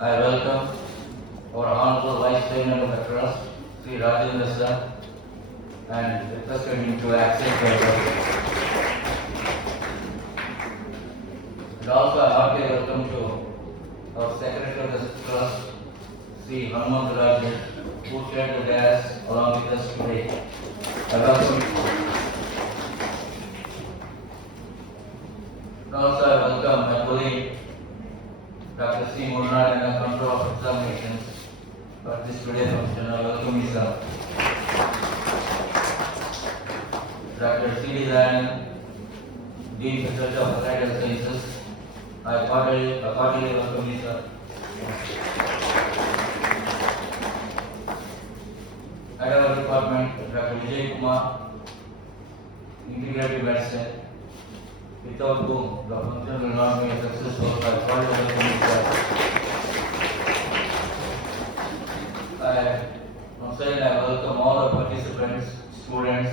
I welcome our Honorable Vice Chairman of the Trust, Sri Rajendra Sir, and requested him to accept the award. And also I heartily welcome to our Secretary of the Trust, Sri Hanuman Raj, who shared the dais along with us today. I welcome you. And also I welcome my colleague, Dr. C. Murnar, and the Control of Examinations for this today's function. I welcome you, sir. Dr. C. D. Dayanand, Dean Faculty of Applied Health Sciences. I cordially welcome you, sir. At our department, Dr. Vijay Kumar, Integrative Medicine. Without whom the function will not be successful. I cordially welcome you, sir. Once again, I welcome all the participants, students,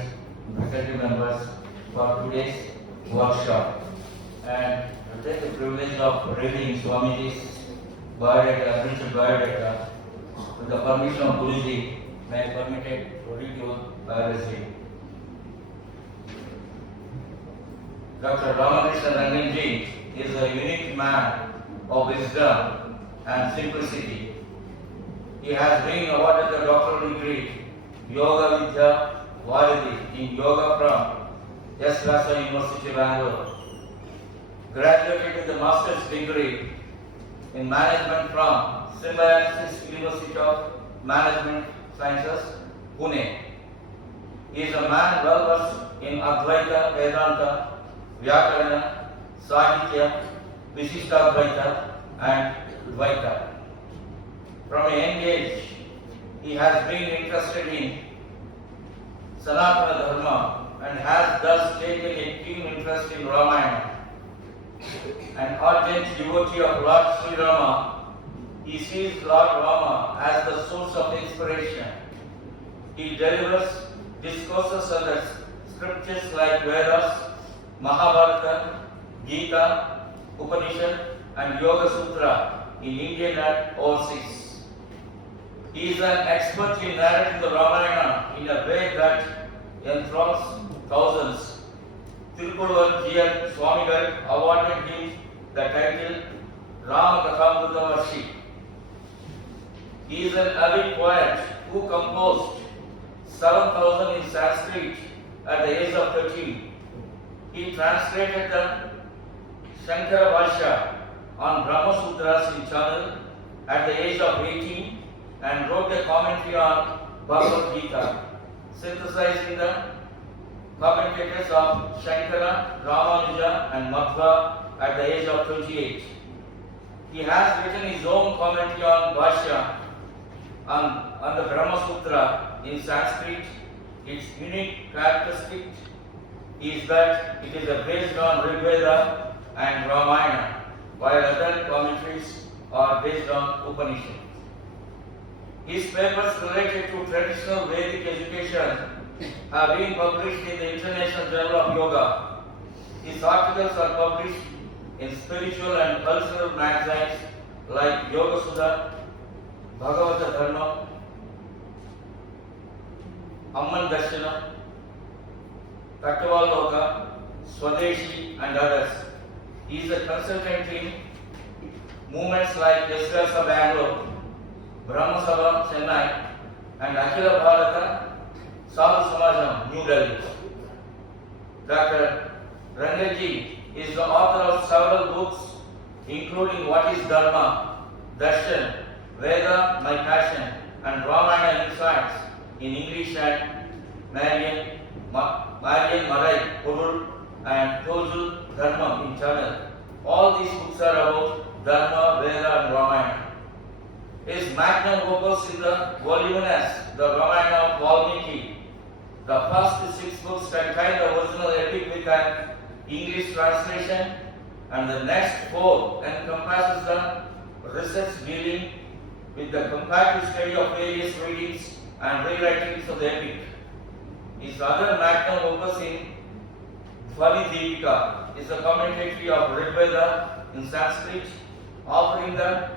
faculty members for today's workshop. And I take the privilege of reading Swamiji's biodata, abridged biodata. With the permission of Guruji, may I permit it to read you biography. Dr. Ramakrishna Ranganji is a unique man of wisdom and simplicity. He has been awarded the doctoral degree Yoga Vidya Varidi in Yoga from S. Vyasa University, Bangalore. Graduated with the master's degree in management from Symbiosis University of Management Sciences, Pune. He is a man well versed in Advaita, Vedanta, Vyakarana, Sahitya, Vishishtadvaita, and Dvaita. From a young age, he has been interested in Sanatana Dharma and has thus taken a keen interest in Ramayana. An ardent devotee of Lord Sri Rama, he sees Lord Rama as the source of inspiration. He delivers discourses on the scriptures like Vedas, Mahabharata, Gita, Upanishad, and Yoga Sutra in Indian and overseas. He is an expert in narrating the Ramayana in a way that enthralls thousands. Tirupurvar G.R. Swamigal awarded him the title Ramakathamritavarshi. He is an avid poet who composed 7,000 in Sanskrit at the age of 13. He translated the Shankara Bhashya on Brahma Sutras in Tamil at the age of 18 and wrote a commentary on Bhagavad Gita, synthesizing the commentators of Shankara, Ramanuja, and Madhva at the age of 28. He has written his own commentary on Bhashya on the Brahma Sutra in Sanskrit. Its unique characteristic is that it is based on Rig Veda and Ramayana, while other commentaries are based on Upanishad. His papers related to traditional Vedic education have been published in the International Journal of Yoga. His articles are published in spiritual and cultural magazines like Yoga Sudha, Bhagavata Dharma, Amman Darshana, Tattva Loka, Swadeshi, and others. He is a consultant in movements like Yasvyasa Bangalore, Brahma Sabha Chennai, and Akhila Bharata Sadhu Samajam, New Delhi. Dr. Ranganji is the author of several books, including What is Dharma, Darshan, Veda, My Passion, and Ramayana Insights in English, and Marian Marai Porul and Tojul Dharma in Tamil. All these books are about Dharma, Veda, and Ramayana. His magnum opus is the voluminous The Ramayana of Valmiki. The first 6 books contain the original epic with an English translation, and the next 4 encompasses the research dealing with the comparative study of various readings and rewritings of the epic. His other magnum opus in Dhvani Deepika is a commentary of Rig Veda in Sanskrit, offering the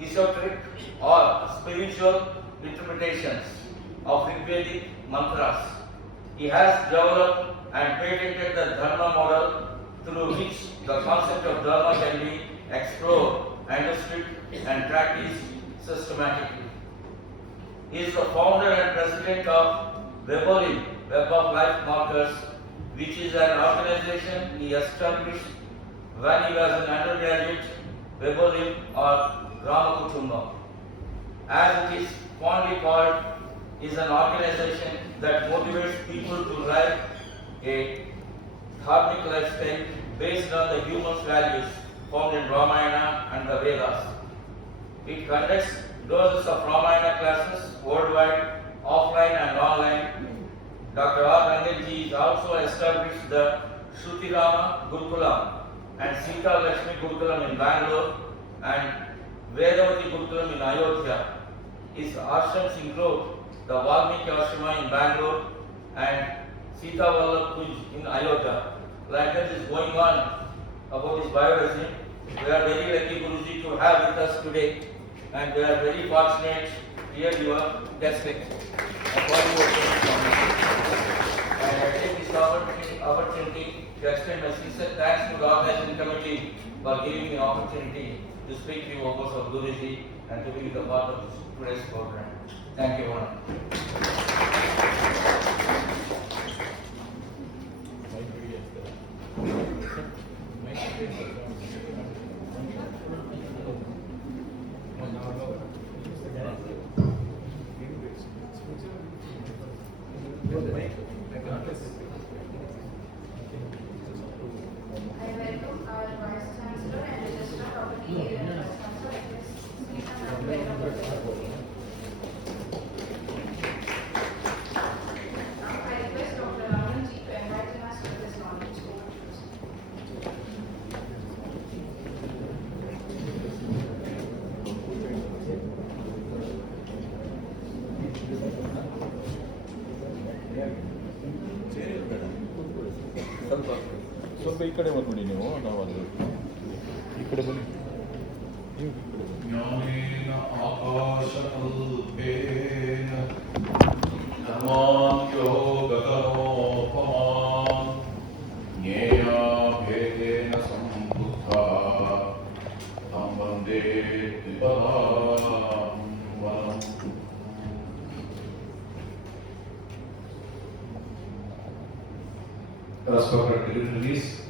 esoteric or spiritual interpretations of Rigvedic mantras. He has developed and patented the Dharma model through which the concept of Dharma can be explored, understood and practiced systematically. He is the founder and president of Webolim, Web of Life Markers, which is an organization he established when he was an undergraduate, Webolim or Ramakutumbam. As it is fondly called, is an organization that motivates people to live a dharmic lifestyle based on the human values found in Ramayana and the Vedas. It conducts dozens of Ramayana classes worldwide, offline and online. Dr. R. Ranganji has also established the Shrutirama Gurukulam and Sita Lakshmi Gurukulam in Bangalore and Vedavati Gurukulam in Ayodhya. His ashrams include the Valmiki Ashrama in Bangalore and Sita Vallabh Kunj in Ayodhya. Like that is going on about his biography. We are very lucky, Guruji, to have with us today, and we are very fortunate to hear your respect of what you are saying. And I take this opportunity to extend my sincere thanks to the organizing committee for giving me the opportunity to speak to you about of Guruji and to be the part of today's program. Thank you, Varun. I welcome our Vice Chancellor and Registrar of the Area Responsible Now I request Dr. Ramanji to enlighten us with his knowledge. ಸ್ವಲ್ಪ ಈ ಕಡೆ ಬಂದ್ಬಿಡಿ ನೀವು ನಾವು ಅದು ಈ ಕಡೆ ಬನ್ನಿ ನೀವು ಈ ಕಡೆ ಬನ್ನಿ ಜ್ಞಾನೇನ ಆಕಾಶಕಲ್ಪೇನ ಧರ್ಮಾನ್ಯೋಗತನೋಪಮಾನ್ ಜ್ಞೇಯಾಭೇದೇನ ಸಂಬುದ್ಧಃ तं Vande ದ್ವಿಪದಾಂ ವನಂ. Respected dignitaries,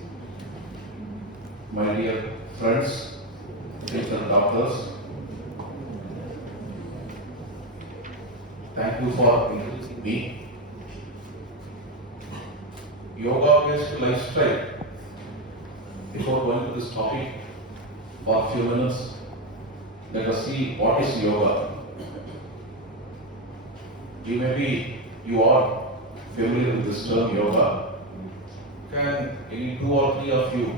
my dear friends, and doctors, thank you for introducing me. Yoga-based lifestyle. Before going to this topic for a few minutes, let us see what is yoga. You are familiar with this term yoga. Can any two or three of you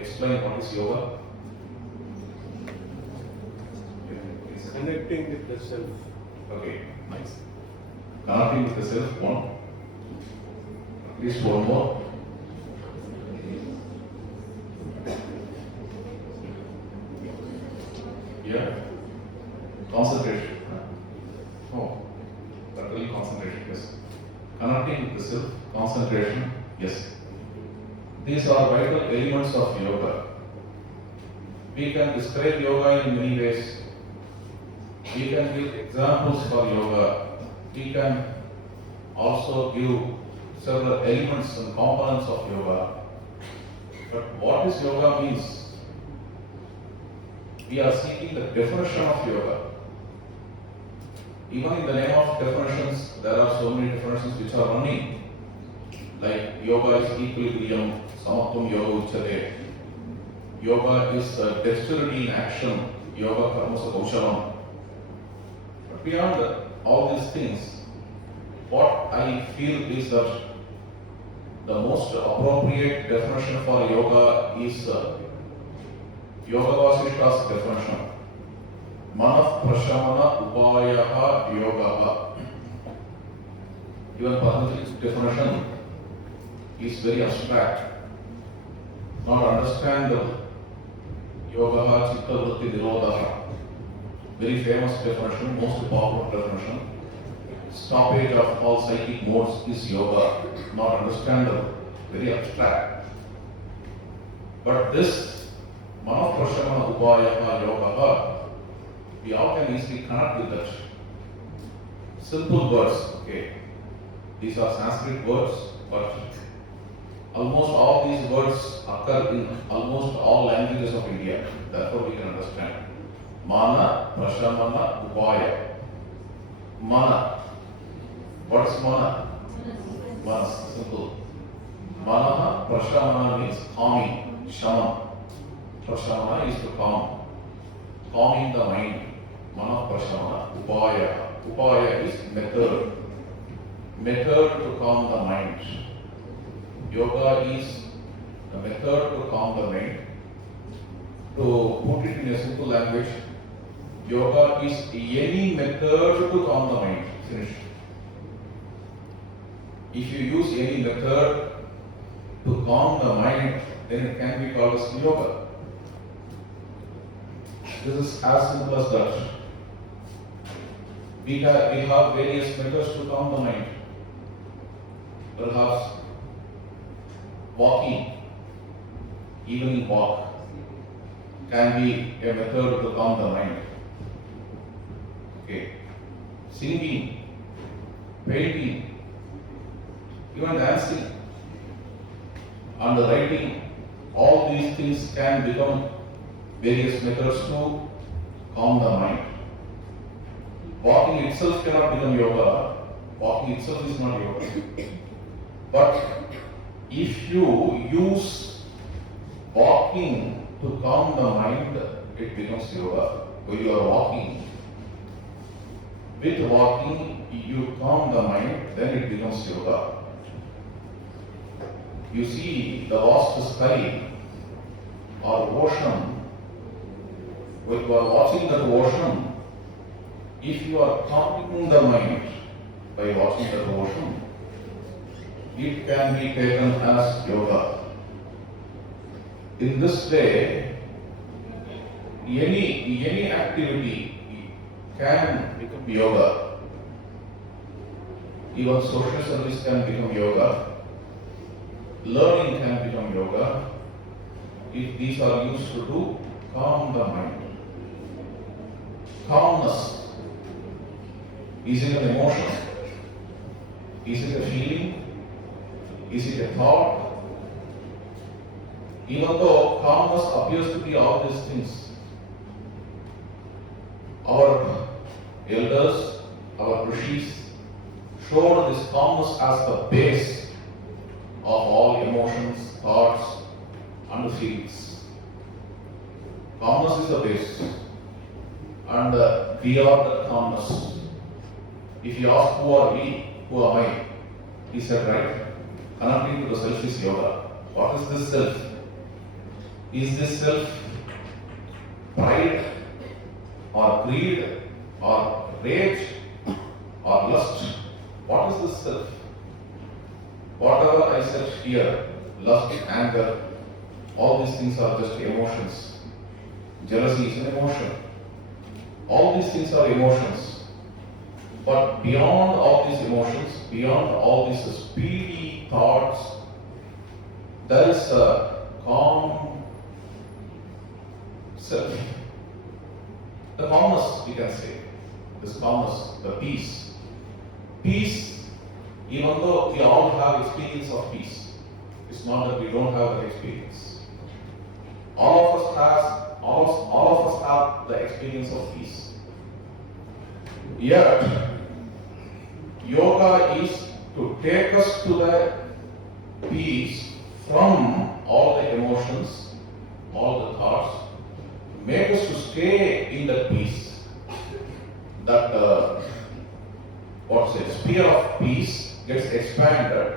explain what is yoga? Connecting with the self. Okay, nice. Connecting with the self, one. At least one more. Yeah. Concentration. Oh, that really concentration, yes. Connecting with the self, concentration, yes. These are vital elements of yoga. We can describe yoga in many ways. We can give examples for yoga. We can also give several elements and components of yoga. But what is yoga means? We are seeking the definition of yoga. Even in the name of definitions, there are so many definitions which are running. Like yoga is equilibrium, samatvam yoga uchyate. Yoga is dexterity in action, yoga karmasa kaushalam. But beyond all these things, what I feel is that the most appropriate definition for yoga is Yoga Vasishta's definition. Manah prashamana upayaha yogaha. Even Patanjali's definition is very abstract, not understandable. Yoga Chitta Vritti Nirodha. Very famous definition, most popular definition. Stoppage of all psychic modes is yoga, not understandable, very abstract. But this Manaprashamana Upaya Yoga, we all can easily connect with that. Simple words, okay. These are Sanskrit words, but almost all these words occur in almost all languages of India. Therefore, we can understand. Mana, Prashamana, Upaya. Mana. What is mana? Manas, simple. Mana, Prashamana means calming, Shama. Prashamana is to calm. Calming the mind. Mana, Prashamana, Upaya. Upaya is method. Method to calm the mind. Yoga is a method to calm the mind. To put it in a simple language, yoga is any method to calm the mind. Finish. If you use any method to calm the mind, then it can be called as yoga. This is as simple as that. We have various methods to calm the mind. Perhaps walking, evening walk, can be a method to calm the mind. Okay. Singing, painting, even dancing and writing, all these things can become various methods to calm the mind. Walking itself cannot become yoga. Walking itself is not yoga. But if you use walking to calm the mind, it becomes yoga. When you are walking, with walking, you calm the mind, then it becomes yoga. You see the vast sky or ocean. When you are watching that ocean, if you are calming the mind by watching that ocean, it can be taken as yoga. In this way, any activity can become yoga. Even social service can become yoga. Learning can become yoga if these are used to calm the mind. Calmness. Is it an emotion? Is it a feeling? Is it a thought? Even though calmness appears to be all these things, our elders, our rishis, showed this calmness as the base of all emotions, thoughts, and feelings. Calmness is the base, and we are the calmness. If you ask who are we, who am I? He said, right, connecting to the self is yoga. What is this self? Is this self pride or greed or rage or lust? What is this self? Whatever I said here, lust, anger, all these things are just emotions. Jealousy is an emotion. All these things are emotions. But beyond all these emotions, beyond all these speedy thoughts, there is a calm self. The calmness, we can say. This calmness, the peace. Peace, even though we all have experience of peace, it's not that we don't have that experience. All of us have the experience of peace. Yet, yoga is to take us to the peace from all the emotions, all the thoughts, make us to stay in the peace. That sphere of peace gets expanded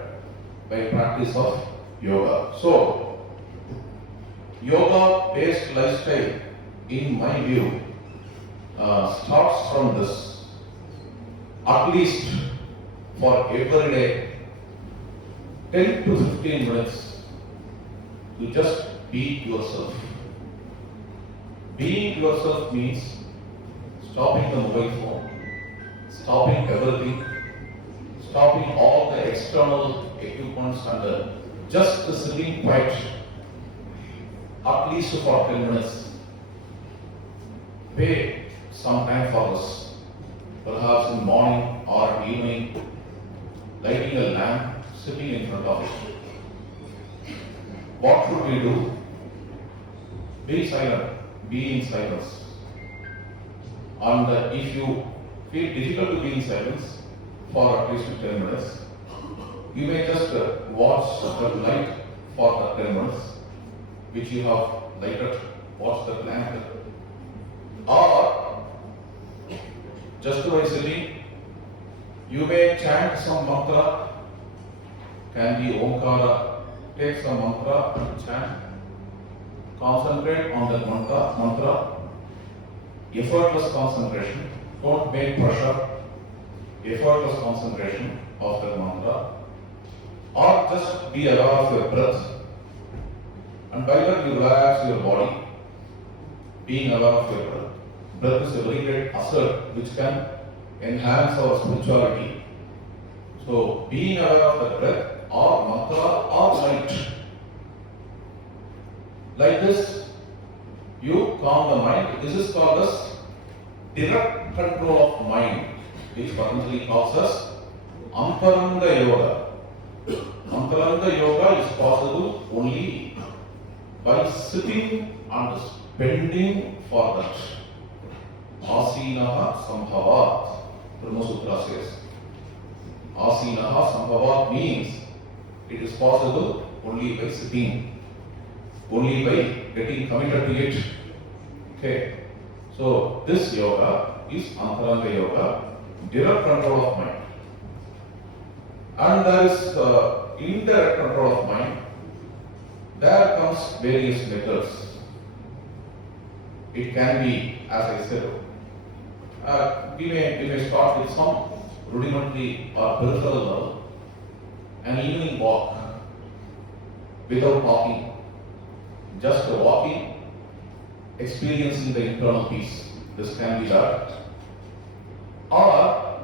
by practice of yoga. So, yoga-based lifestyle, in my view, starts from this. At least for every day, 10 to 15 minutes, you just be yourself. Being yourself means stopping the mobile phone, stopping everything, stopping all the external equipments and just sitting quiet, at least for 10 minutes. Pay some time for this, perhaps in morning or evening, lighting a lamp, sitting in front of it. What should we do? Be silent, be in silence. And if you feel difficult to be in silence for at least 10 minutes, you may just watch the light for the 10 minutes, which you have lighted, watch the lamp. Or, just by sitting, you may chant some mantra, can be Omkara, take some mantra and chant. Concentrate on that mantra, effortless concentration, don't make pressure, effortless concentration of that mantra, or just be aware of your breath, and by that you relax your body, being aware of your breath. Breath is a very great asset which can enhance our spirituality. So, being aware of the breath, or mantra, or light. Like this, you calm the mind. This is called as direct control of mind, which Patanjali calls as Antaranga Yoga. Antaranga Yoga is possible only by sitting and spending for that. Asinaha Sambhavat, Brahma Sutra says. Asinaha Sambhavat means it is possible only by sitting, only by getting committed to it. Okay. So this yoga is Antaranga Yoga, direct control of mind. And there is indirect control of mind. There comes various methods. It can be, as I said, we may start with some rudimentary or peripheral level, an evening walk without talking, just walking, experiencing the internal peace. This can be that. Or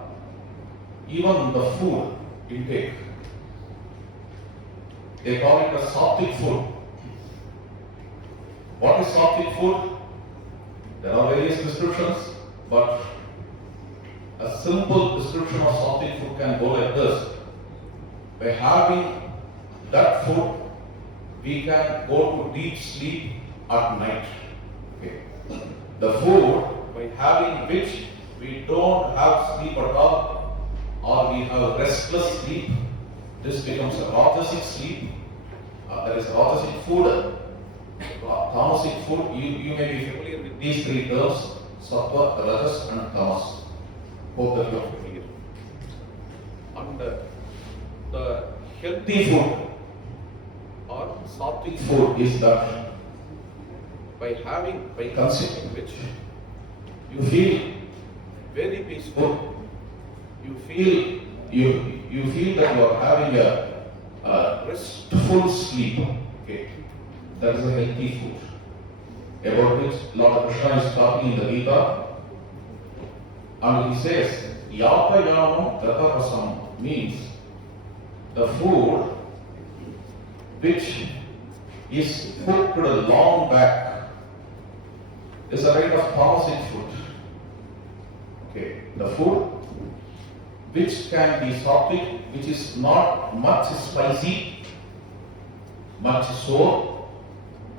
even the food intake. They call it a sattvic food. What is sattvic food? There are various descriptions, but a simple description of sattvic food can go like this. By having that food, we can go to deep sleep at night. Okay. The food, by having which we don't have sleep at all, or we have restless sleep, this becomes a rajasic sleep. There is rajasic food, tamasic food. You may be familiar with these three terms: sattva, rajas, and tamas. Hope that you are familiar. And the healthy food or sattvic food is that by consuming which you feel very peaceful. You feel that you are having a restful sleep. Okay, that is a healthy food, about which Lord Krishna is talking in the Gita, and he says, Yatayamam Gatarasam means the food which is cooked long back is a kind of tamasic food. Okay, the food which can be sattvic, which is not much spicy, much sour,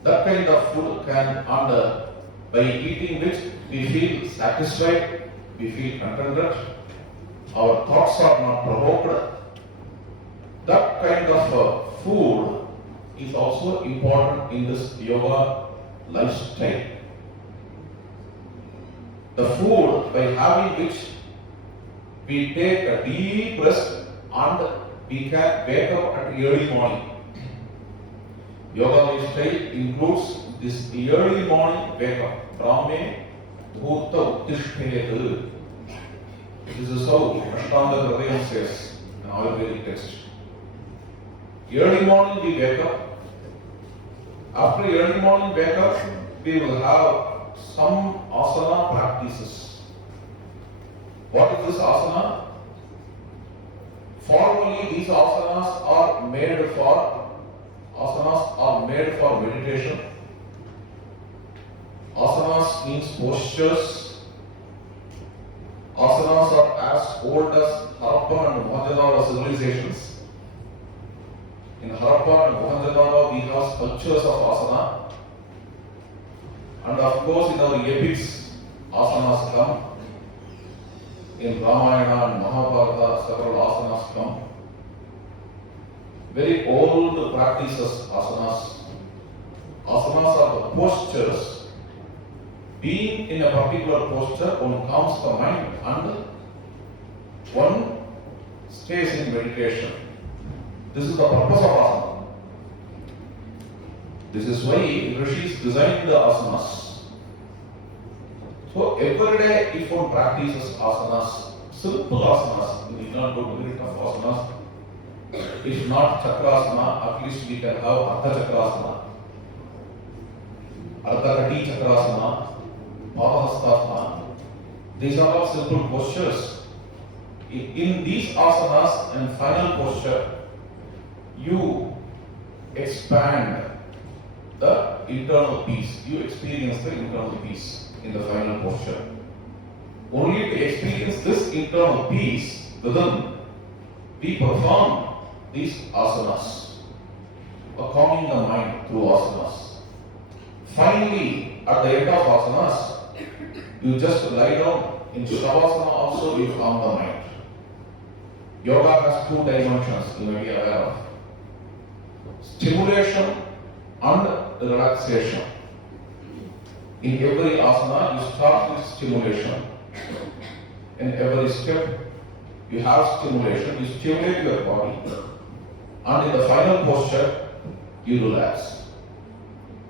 that kind of food can, and by eating which we feel satisfied, we feel contented, our thoughts are not provoked. That kind of food is also important in this yoga lifestyle. The food by having which we take a deep rest and we can wake up at early morning. Yoga lifestyle includes this early morning wake up. Brahme Bhuta Uttishthetu. This is how Ashtanga Hridayam says in Ayurvedic text. Early morning we wake up. After early morning wake up, we will have some asana practices. What is this asana? Formally, these asanas are made for meditation. Asanas means postures. Asanas are as old as Harappan and Mohenjo-daro civilizations. In Harappa and Mohenjo-daro, we have sculptures of asana. And of course, in our epics, asanas come. In Ramayana and Mahabharata, several asanas come. Very old practices, asanas. Asanas are the postures. Being in a particular posture, one calms the mind and one stays in meditation. This is the purpose of asana. This is why Rishis designed the asanas. So every day if one practices asanas, simple asanas, we need not go to the of asanas. If not chakrasana, at least we can have Ardha Chakrasana, Ardha Kati Chakrasana, Padahastasana. These are all simple postures. In these asanas and final posture, you expand the internal peace. You experience the internal peace in the final posture. Only to experience this internal peace within, we perform these asanas, calming the mind through asanas. Finally, at the end of asanas, you just lie down. In Shavasana also you calm the mind. Yoga has two dimensions you may be aware of. Stimulation and relaxation. In every asana, you start with stimulation. In every step, you have stimulation. You stimulate your body. And in the final posture, you relax.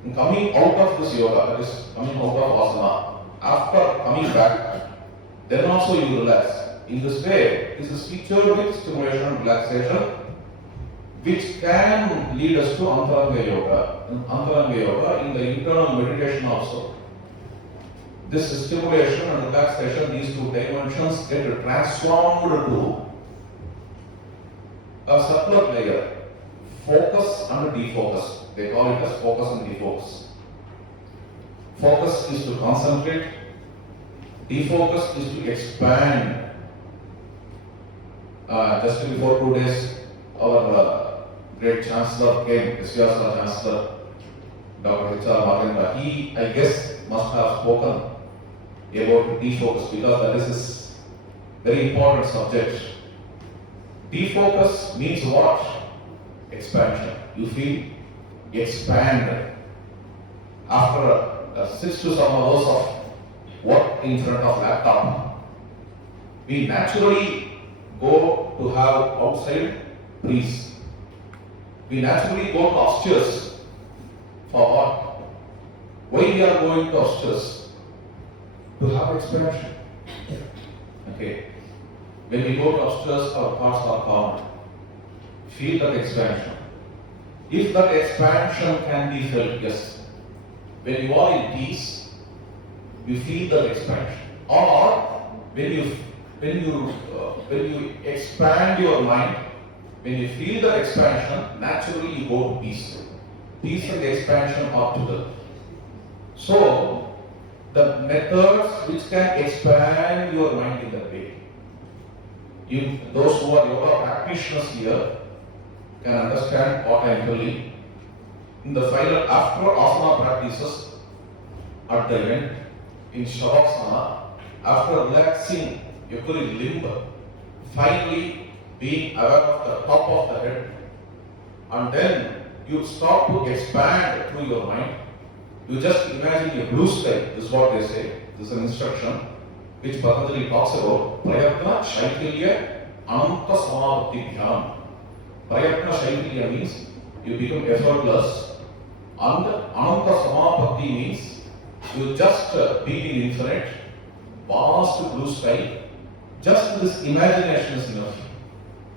And coming out of this yoga, that is coming out of asana, after coming back, then also you relax. In this way, this is featured with stimulation and relaxation, which can lead us to Antaranga Yoga. In Antaranga Yoga, in the internal meditation also, this stimulation and relaxation, these two dimensions get transformed to a subtle layer, focus and defocus. They call it as focus and defocus. Focus is to concentrate, defocus is to expand. Just before 2 days, our great Chancellor came, SVR Chancellor, Dr. H.R. Mahendra. He, I guess, must have spoken about defocus because that is his very important subject. Defocus means what? Expansion. You feel expand. After 6 to 7 hours of work in front of laptop, we naturally go to have outside breeze. We naturally go to upstairs. For what? Why we are going to upstairs? To have expansion. Okay. When we go to upstairs, our thoughts are calm. Feel that expansion. If that expansion can be felt, yes. When you are in peace, you feel that expansion. Or when you expand your mind, when you feel the expansion, naturally you go to peace. Peace and expansion are together. So, the methods which can expand your mind in that way. Those who are yoga practitioners here can understand what I am telling. In the final, after asana practices, at the end, in Shavasana, after relaxing every limb, finally being aware of the top of the head, and then you start to expand through your mind. You just imagine a blue sky, this is what they say, this is an instruction which Patanjali talks about. Prayatna Shaikilya Ananta Samabhakti Dhyam. Prayatna Shaikilya means you become effortless, and Ananta Samabhakti means you just be in infinite, vast blue sky. Just this imagination is enough.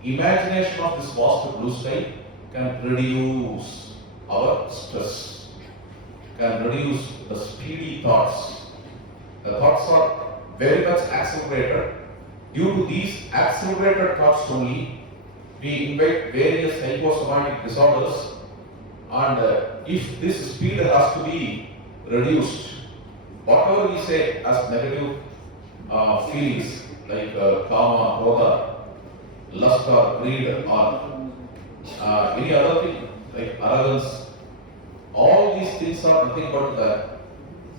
Imagination of this vast blue sky can reduce our stress, can reduce the speedy thoughts, The thoughts are very much accelerated. Due to these accelerated thoughts only, we invite various psychosomatic disorders, and if this speed has to be reduced, whatever we say as negative feelings like kama, krodha, lust or greed or any other thing like arrogance, all these things are nothing but the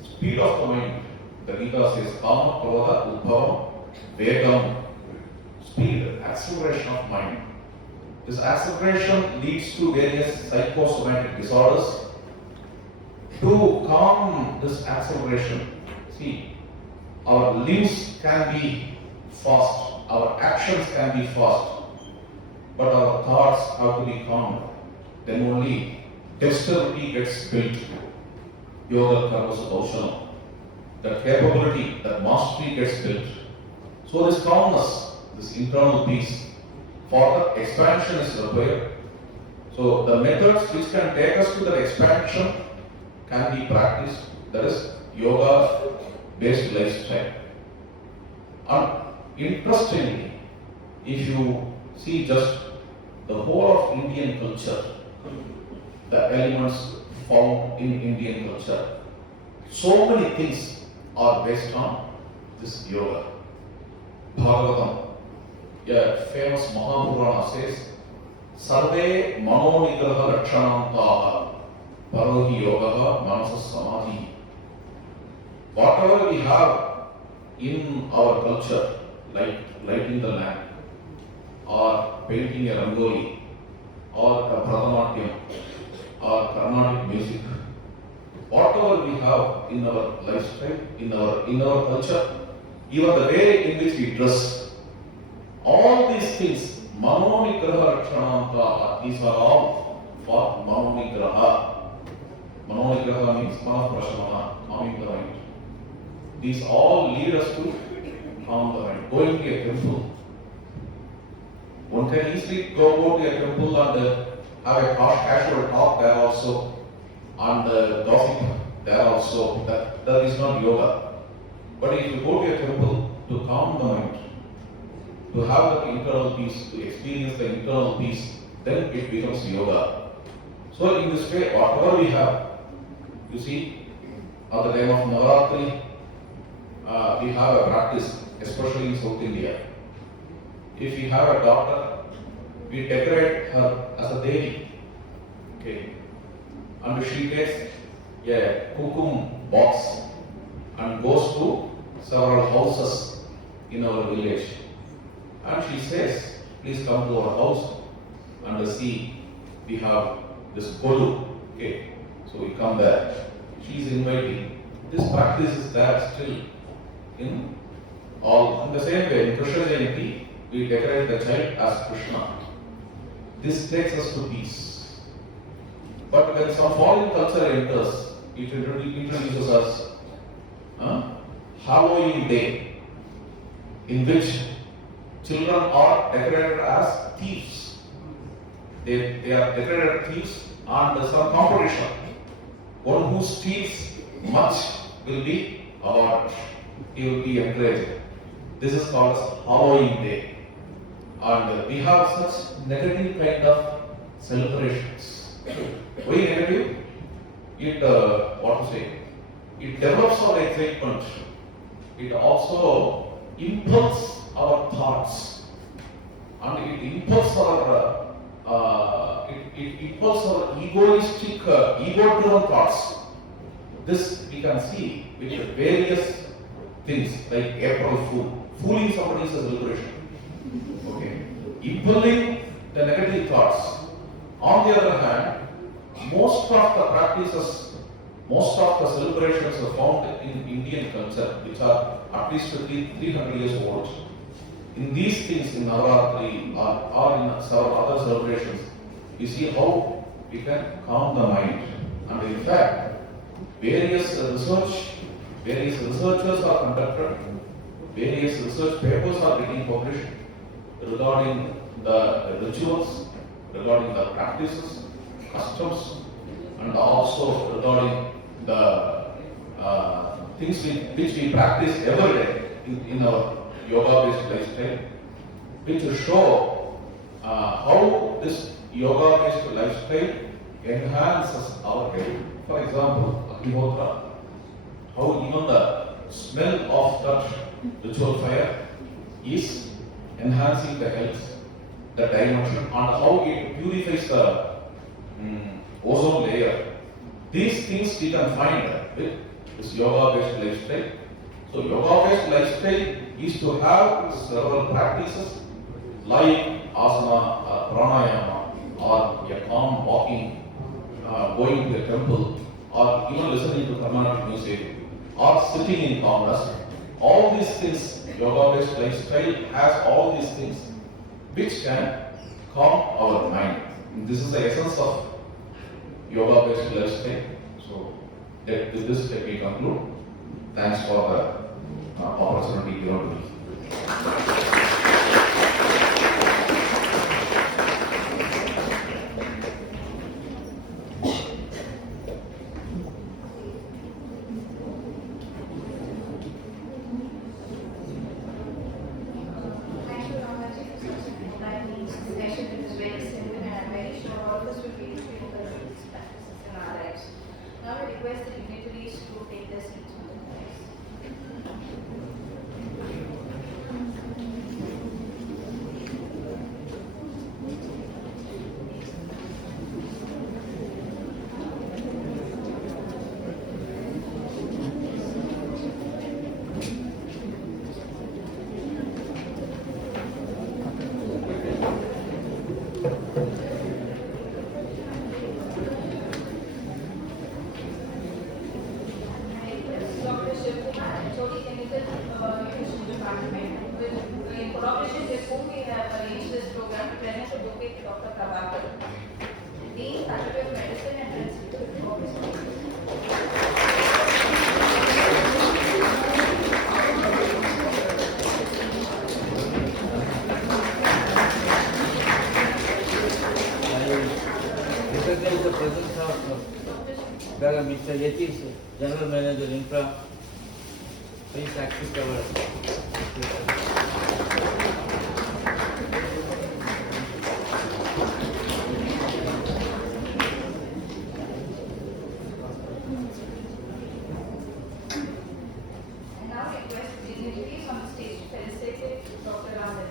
speed of the mind. The Gita says kama, krodha, udbhavam, vegam, speed, acceleration of mind. This acceleration leads to various psychosomatic disorders. To calm this acceleration, see, our limbs can be fast, our actions can be fast, but our thoughts have to be calm. Then only dexterity gets built. Yoga karma kaushalam. That capability, that mastery gets built. So this calmness, this internal peace, further expansion is required. So the methods which can take us to that expansion can be practiced. That is yoga based lifestyle. And interestingly, if you see just the whole of Indian culture, the elements found in Indian culture, so many things are based on this yoga. Bhagavatam, a famous Mahapurana says, Sarve manonigraha lakshanantaha parohi yogaha manasa samadhi. Whatever we have in our culture, like lighting the lamp, or painting a rangoli, or a Bharatanatyam, or Carnatic music, whatever we have in our lifestyle, in our culture, even the way in which we dress, all these things, manonigraha lakshanantaha, these are all for manonigraha. Manonigraha means manaprasana, calming the mind. These all lead us to calm the mind. Going to a temple, one can easily go to a temple and have a casual talk there also, and gossip there also. That is not yoga. But if you go to a temple to calm the mind, to have the internal peace, to experience the internal peace, then it becomes yoga. So in this way, whatever we have, you see, at the time of Navaratri, we have a practice, especially in South India. If we have a daughter, we decorate her as a Devi. Okay. And she takes a kukum box and goes to several houses in our village. And she says, please come to our house and see, we have this kodu. Okay. So we come there. She is inviting. This practice is there still in all. In the same way, in Krishna Jayanti, we decorate the child as Krishna. This takes us to peace. But when some foreign culture enters, it introduces us Halloween Day, in which children are decorated as thieves. They are decorated as thieves, and there's some competition. One who steals much will be awarded. He will be encouraged. This is called as Halloween Day. And we have such negative kind of celebrations. Why negative? It, it develops our excitement. It also impulses our thoughts. And it impulses our egoistic, ego-driven thoughts. This we can see with various things like April Fool. Fooling somebody is a celebration. Okay. Impelling the negative thoughts. On the other hand, most of the practices, most of the celebrations are found in Indian culture, which are at least 300 years old. In these things, in Navaratri or in several other celebrations, we see how we can calm the mind. And in fact, various researchers are conducted, various research papers are getting published regarding the rituals, regarding the practices, customs, and also regarding the things which we practice every day in our yoga-based lifestyle, which will show how this yoga-based lifestyle enhances our health. For example, Agnihotra, how even the smell of that ritual fire is enhancing the health, the dimension, and how it purifies the ozone layer. These things we can find with this yoga-based lifestyle. So yoga-based lifestyle is to have several practices like asana, pranayama, or a calm walking, going to a temple, or even listening to Carnatic music, or sitting in calmness. All these things, yoga-based lifestyle has all these things which can calm our mind. This is the essence of yoga-based lifestyle. So, with this, let me conclude. Thanks for the opportunity given to me. Thank you, Ramaji, for such an enlightening session. It is very simple, and I'm very sure all of us will be able to incorporate these practices in our lives. Now I request the dignitaries to take their seats on the dais. Dr. Shivkumar and Jyoti Chemical Nutrition Department, in collaboration with whom we have arranged this program to present a bouquet to Dr. Prabhakar, Dean, Faculty of Medicine and Principal Officer. I recognize the presence of Mr. Yatish, General Manager Infra. Please accept our And now request the dignitaries on the stage to felicitate Dr. Raman.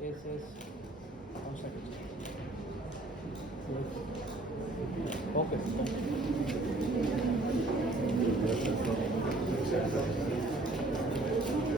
Yes, yes. Okay.